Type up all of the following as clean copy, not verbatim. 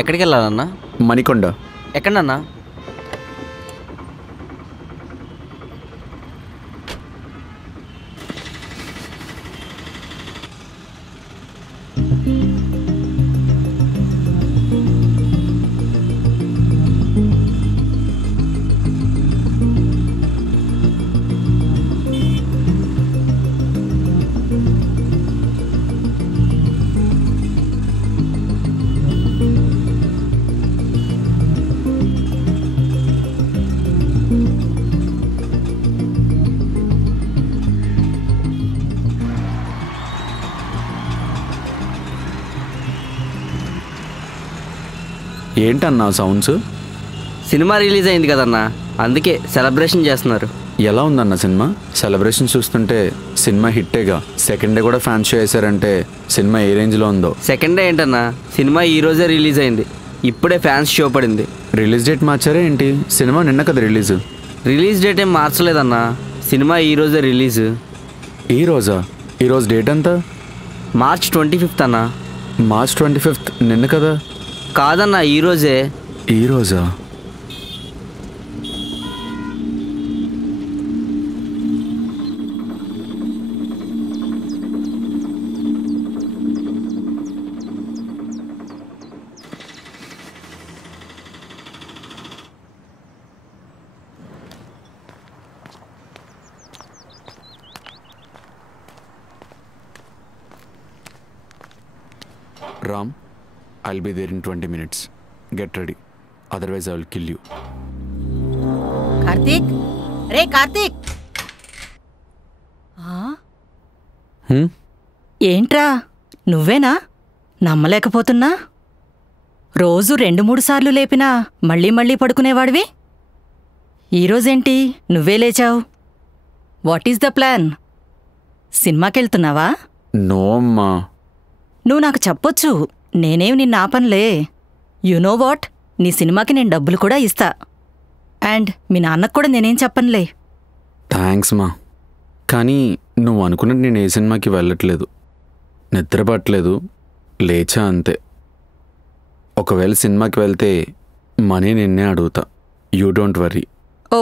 ఎక్కడికి వెళ్ళాలన్నా? మణికొండ. ఎక్కడన్నా? ఏంటన్నా సౌండ్స్? సినిమా రిలీజ్ అయింది కదన్నా, అందుకే సెలబ్రేషన్ చేస్తున్నారు. ఎలా ఉందన్న సినిమా? సెలబ్రేషన్ చూస్తుంటే సినిమా హిట్టేగా. సెకండ్ డే కూడా ఫ్యాన్స్ షో వేసారంటే సినిమా ఏ రేంజ్లో ఉందో. సెకండ్ డే ఏంటన్నా, సినిమా ఈ రోజే రిలీజ్ అయింది, ఇప్పుడే ఫ్యాన్స్ షో పడింది. రిలీజ్ డేట్ మార్చారా ఏంటి? సినిమా నిన్న కదా రిలీజ్. రిలీజ్ డేట్ ఏం మార్చలేదన్నా, సినిమా ఈ రోజే రిలీజ్. ఈ రోజా? ఈరోజు డేట్ ఎంత? మార్చ్ 25 అన్నా. మార్చ్ 25 నిన్న కదా? కాదన్నా, ఈరోజే. ఈరోజా? Ram, I'll be there in 20 minutes. Get ready. Otherwise, I will kill you. Karthik, రే కార్తీక్. ఏంట్రా నువ్వేనా? నమ్మలేకపోతున్నా. రోజు 2-3 సార్లు లేపినా మళ్ళీ మళ్ళీ పడుకునేవాడివి. ఈరోజేంటి నువ్వే లేచావు? What is the plan? సినిమాకెళ్తున్నావా? నో అమ్మా. నువ్వు నాకు చెప్పొచ్చు, నేనేం నిన్ను ఆపన్లే. యు నో వాట్, నీ సినిమాకి నేను డబ్బులు కూడా ఇస్తా. అండ్ మీ నాన్నకు కూడా నేనేం చెప్పనులే. థ్యాంక్స్ మా. కానీ నువ్వు అనుకున్నట్టు నేను ఏ సినిమాకి వెళ్ళట్లేదు. నిద్ర పట్టలేదు, లేచా అంతే. ఒకవేళ సినిమాకి వెళ్తే మనీ నిన్నే అడుగుతా. You don't worry.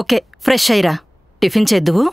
Okay, fresh అయ్యిరా, టిఫిన్ చేద్దువు.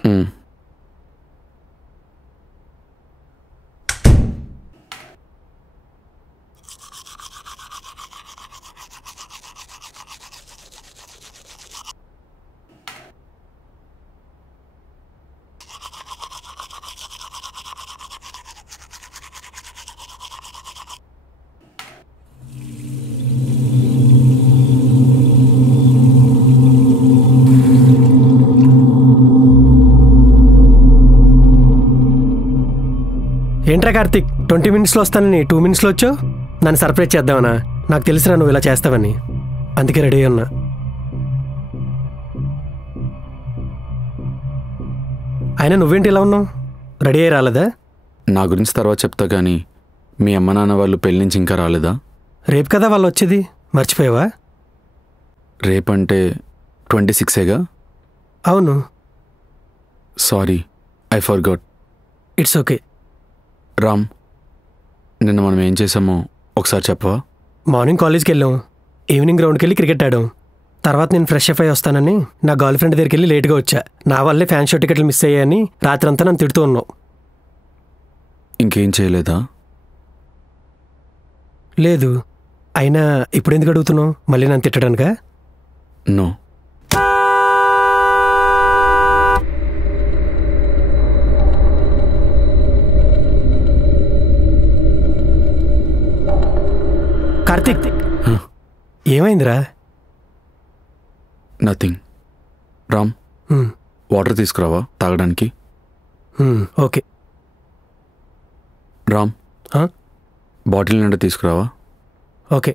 ఏంట్రా కార్తీక్, 20 మినిట్స్లో వస్తానని 2 మినిట్స్లో వచ్చావు? నన్ను సర్ప్రైజ్ చేద్దామనా? నాకు తెలిసిరా నువ్వు ఇలా చేస్తావని, అందుకే రెడీ అన్నా. అయినా నువ్వేంటి ఇలా ఉన్నావు? రెడీ అయ్యి రాలేదా? నా గురించి తర్వాత చెప్తా, కానీ మీ అమ్మ నాన్న వాళ్ళు పెళ్ళి నుంచి ఇంకా రాలేదా? రేపు కదా వాళ్ళు వచ్చేది, మర్చిపోయావా? రేపంటే 26ఏగా? అవును. Sorry, I forgot. It's okay. Ram, నిన్న మనం ఏం చేసామో ఒకసారి చెప్పవా? మార్నింగ్ కాలేజ్కి వెళ్ళాం, ఈవినింగ్ గ్రౌండ్కి వెళ్ళి క్రికెట్ ఆడాం. తర్వాత నేను ఫ్రెష్ అప్ అయి వస్తానని నా గర్ల్ ఫ్రెండ్ దగ్గరికి వెళ్ళి లేట్గా వచ్చా. నా వల్లే ఫ్యాన్ షో టికెట్లు మిస్ అయ్యాయని రాత్రంతా నన్ను తిడుతూ ఉన్నావు. ఇంకేం చేయలేదా? లేదు. అయినా ఇప్పుడు ఎందుకు అడుగుతున్నావు? మళ్ళీ నన్ను తిట్టడానికా? నో. కార్తీక్, ఏమైందిరా? నథింగ్. రామ్, వాటర్ తీసుకురావా తాగడానికి? ఓకే. రామ్, బాటిల్ నిండా తీసుకురావా? ఓకే.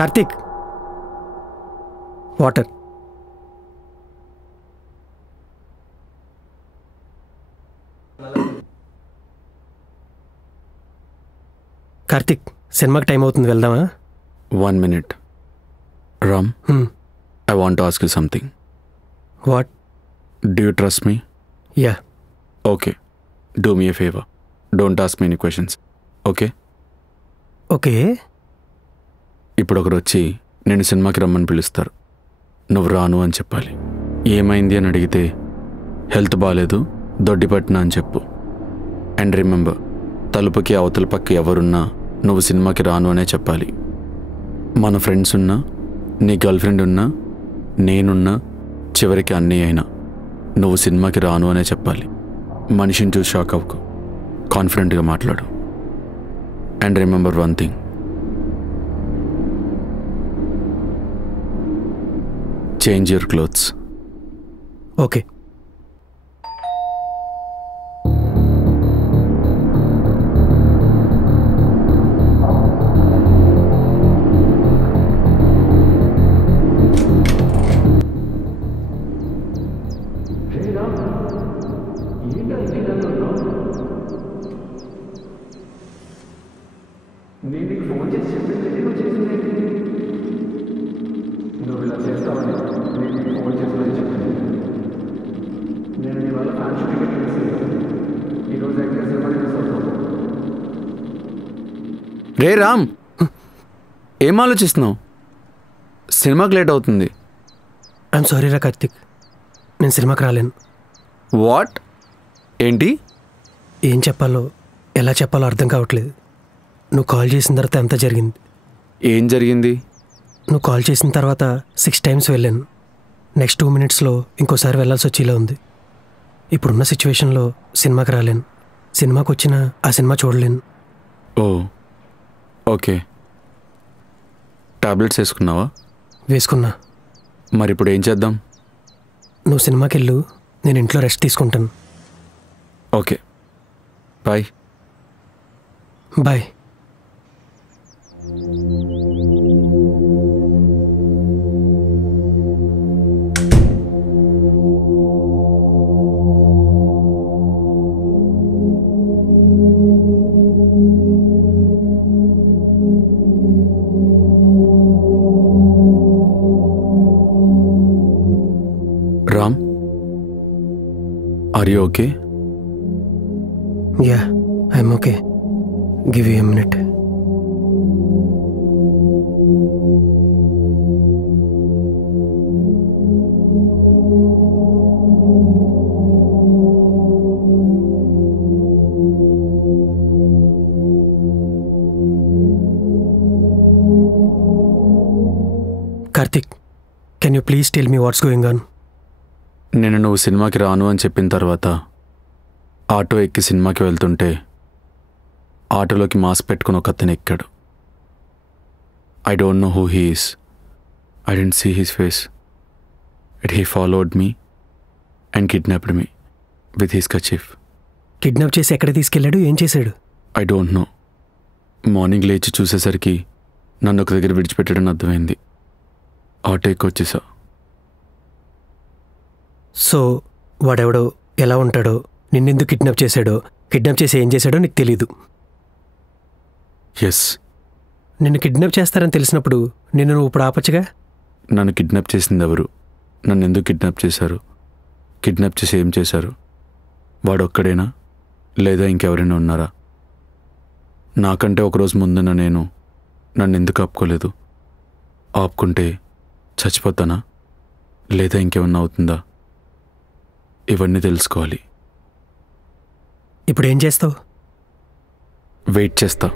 కార్తీక్, వాటర్. కార్తీక్, సినిమాకి టైం అవుతుంది, వెళ్దామా? 1 minute. Ram, I want ask you something. What? Do you trust me? Yeah. Okay, do me A favour. Don't ask me any questions. Okay? Okay. ఇప్పుడు ఒకరు వచ్చి నేను సినిమాకి రమ్మని పిలుస్తారు. నువ్వు రాను అని చెప్పాలి. ఏమైంది అని అడిగితే హెల్త్ బాగాలేదు, దొడ్డిపట్టిన అని చెప్పు. అండ్ రిమెంబర్, తలుపుకి అవతల పక్క ఎవరున్నా నువ్వు సినిమాకి రాను అనే చెప్పాలి. మన ఫ్రెండ్స్ ఉన్నా, నీ గర్ల్ ఫ్రెండ్ ఉన్నా, నేనున్నా, చివరికి అన్నయ్య అయినా నువ్వు సినిమాకి రాను అనే చెప్పాలి. మనిషిని చూసి షాక్ అవ్వకు, కాన్ఫిడెంట్గా మాట్లాడు. And remember one thing, change your clothes. Okay. రే రామ్, ఏం ఆలోచిస్తున్నావు? సినిమాకి లేట్ అవుతుంది. ఐఎమ్ సారీ రా కార్తిక్, నేను సినిమాకి రాలేను. వాట్? ఏంటి? ఏం చెప్పాలో ఎలా చెప్పాలో అర్థం కావట్లేదు. నువ్వు కాల్ చేసిన తర్వాత ఎంత జరిగింది. ఏం జరిగింది? నువ్వు కాల్ చేసిన తర్వాత 6 times వెళ్ళాను. నెక్స్ట్ 2 minutesలో ఇంకోసారి వెళ్ళాల్సి వచ్చేలా ఉంది. ఇప్పుడున్న సిచ్యువేషన్లో సినిమాకి రాలేను. సినిమాకి వచ్చినా ఆ సినిమా చూడలేను. ఓ ఓకే. టాబ్లెట్స్ వేసుకున్నావా? వేసుకున్నా. మరి ఇప్పుడు ఏం చేద్దాం? నువ్వు సినిమాకి వెళ్ళు, నేను ఇంట్లో రెస్ట్ తీసుకుంటాను. Okay, bye. Bye. Ram, are you okay? Yeah, I'm okay. Give you a minute. Karthik, can you please tell me what's going on? నేను నువ్వు సినిమాకి రాను అని చెప్పిన తర్వాత ఆటో ఎక్కి సినిమాకి వెళ్తుంటే ఆటోలోకి మాస్క్ పెట్టుకుని ఒక అతను ఎక్కాడు. I don't know who he is. I don't see his face. It he followed me and kidnapped me with his kerchief. Kidnap చేసి ఎక్కడ తీసుకెళ్ళాడు? ఏం చేశాడు? I don't no. మార్నింగ్ లేచి చూసేసరికి నన్ను ఒక దగ్గర విడిచిపెట్టడం అర్థమైంది. ఆటో ఎక్కి వచ్చేసా. సో వాడెవడో, ఎలా ఉంటాడో, నిన్నెందుకు కిడ్నాప్ చేశాడో, కిడ్నాప్ చేసి ఏం చేశాడో నీకు తెలీదు. ఎస్. నిన్ను కిడ్నాప్ చేస్తారని తెలిసినప్పుడు నిన్ను నువ్వు ఇప్పుడు ఆపచ్చుగా. నన్ను కిడ్నాప్ చేసింది ఎవరు? నన్ను ఎందుకు కిడ్నాప్ చేశారు? కిడ్నాప్ చేసి ఏం చేశారు? వాడొక్కడేనా లేదా ఇంకెవరైనా ఉన్నారా? నాకంటే ఒకరోజు ముందున నేను నన్ను ఎందుకు ఆపుకోలేదు? ఆపుకుంటే చచ్చిపోతానా లేదా ఇంకేమన్నా అవుతుందా? ఇవన్నీ తెలుసుకోవాలి. ఇప్పుడు ఏం చేస్తావు? వెయిట్ చేస్తా.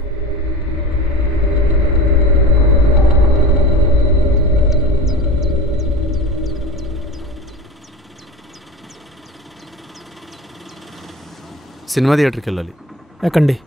సినిమా థియేటర్కి వెళ్ళాలి. ఎక్కండి.